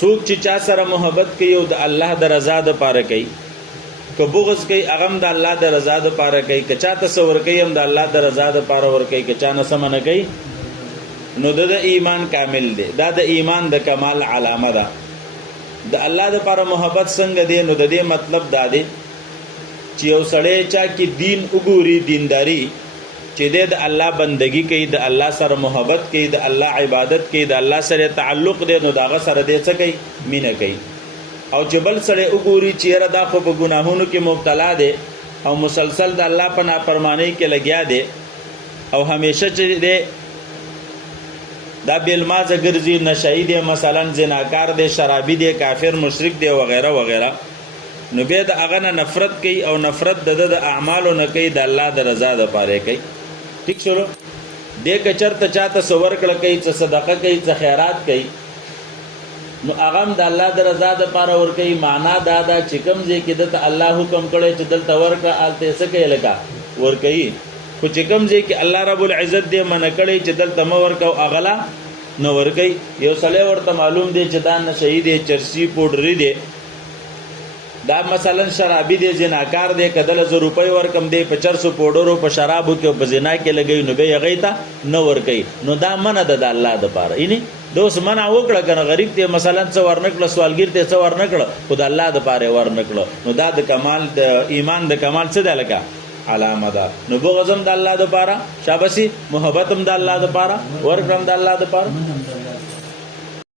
څوک چې چا سره محبت کوي او د الله د رضا د پاره کوي، که بغض کوي هغه هم د الله د رضا د پاره کوي، که چا تصور کوي هم د الله د رضا د پاره ور کوي، که چا نه سم نه کوي، نو د ایمان کامل دی. دا د ایمان د کمال علامه ده. د الله د پاره محبت څنګه دی؟ نو د دې مطلب دا دی چې یو سړی چا کې دین وګوري، دینداری چې د الله بندگی کوي، د الله سره محبت کوي، د الله عبادت کوي، د الله سره تعلق دی، نو داغه سره دې څه کوي؟ مینه کوي. او چې بل سړی وګوري چې یاره دا خو په ګناهونو کې مبتلا دی او مسلسل د الله په نافرمانی کې لګیا دی او همیشه چې دی دا بیلمازه ګرځي، نشئی دی، مثلا زناکار دی، شرابي دی، کافر مشرک دی وغیرہ وغیرہ، نو بیا د هغه نه نفرت کوي او نفرت د اعمالو نه کوي، د الله د رضا د پاره کوي. ٹھیک شو؟ دې که چرته چاته څه ورکړه کوي، څه صدقه کوي، څه خیرات کوي، نو هغه هم د الله د رضا د پاره ور کوي. معنا دا ده چې کوم ځای کې دته الله حکم کړی چې دلته ورکړه، هلته څه کوي؟ لکه ور کوي. خو چې کوم ځای کې الله رب العزت دې منع کړی چې دلته مه ورکوه، هغه نه ور کوي. یو سړی ورته معلوم دی چې دا نشئی دی، چرسي پوډري دی، دا مثلا شرابي دی، زناکار دی، که دله 100 روپۍ ورکم دی په چرسو پوډرو په شرابو کې په زنا کې لګوي، نو بیا هغې ته نه ورکوي. نو دا منع ده د الله دپاره. یعنې د اوس منع وکړه که نه، غریب ته مثلا څه ورنکړه، سوالګیر ته څه ورنکړه، خو د الله دپاره یې ورنکړه، نو دا د کمال د ایمان د کمال څه ده؟ لکه علامه ده. نو بغض هم د الله دپاره، شابسي محبت هم د الله دپاره، ورکړه هم د الله دپاره.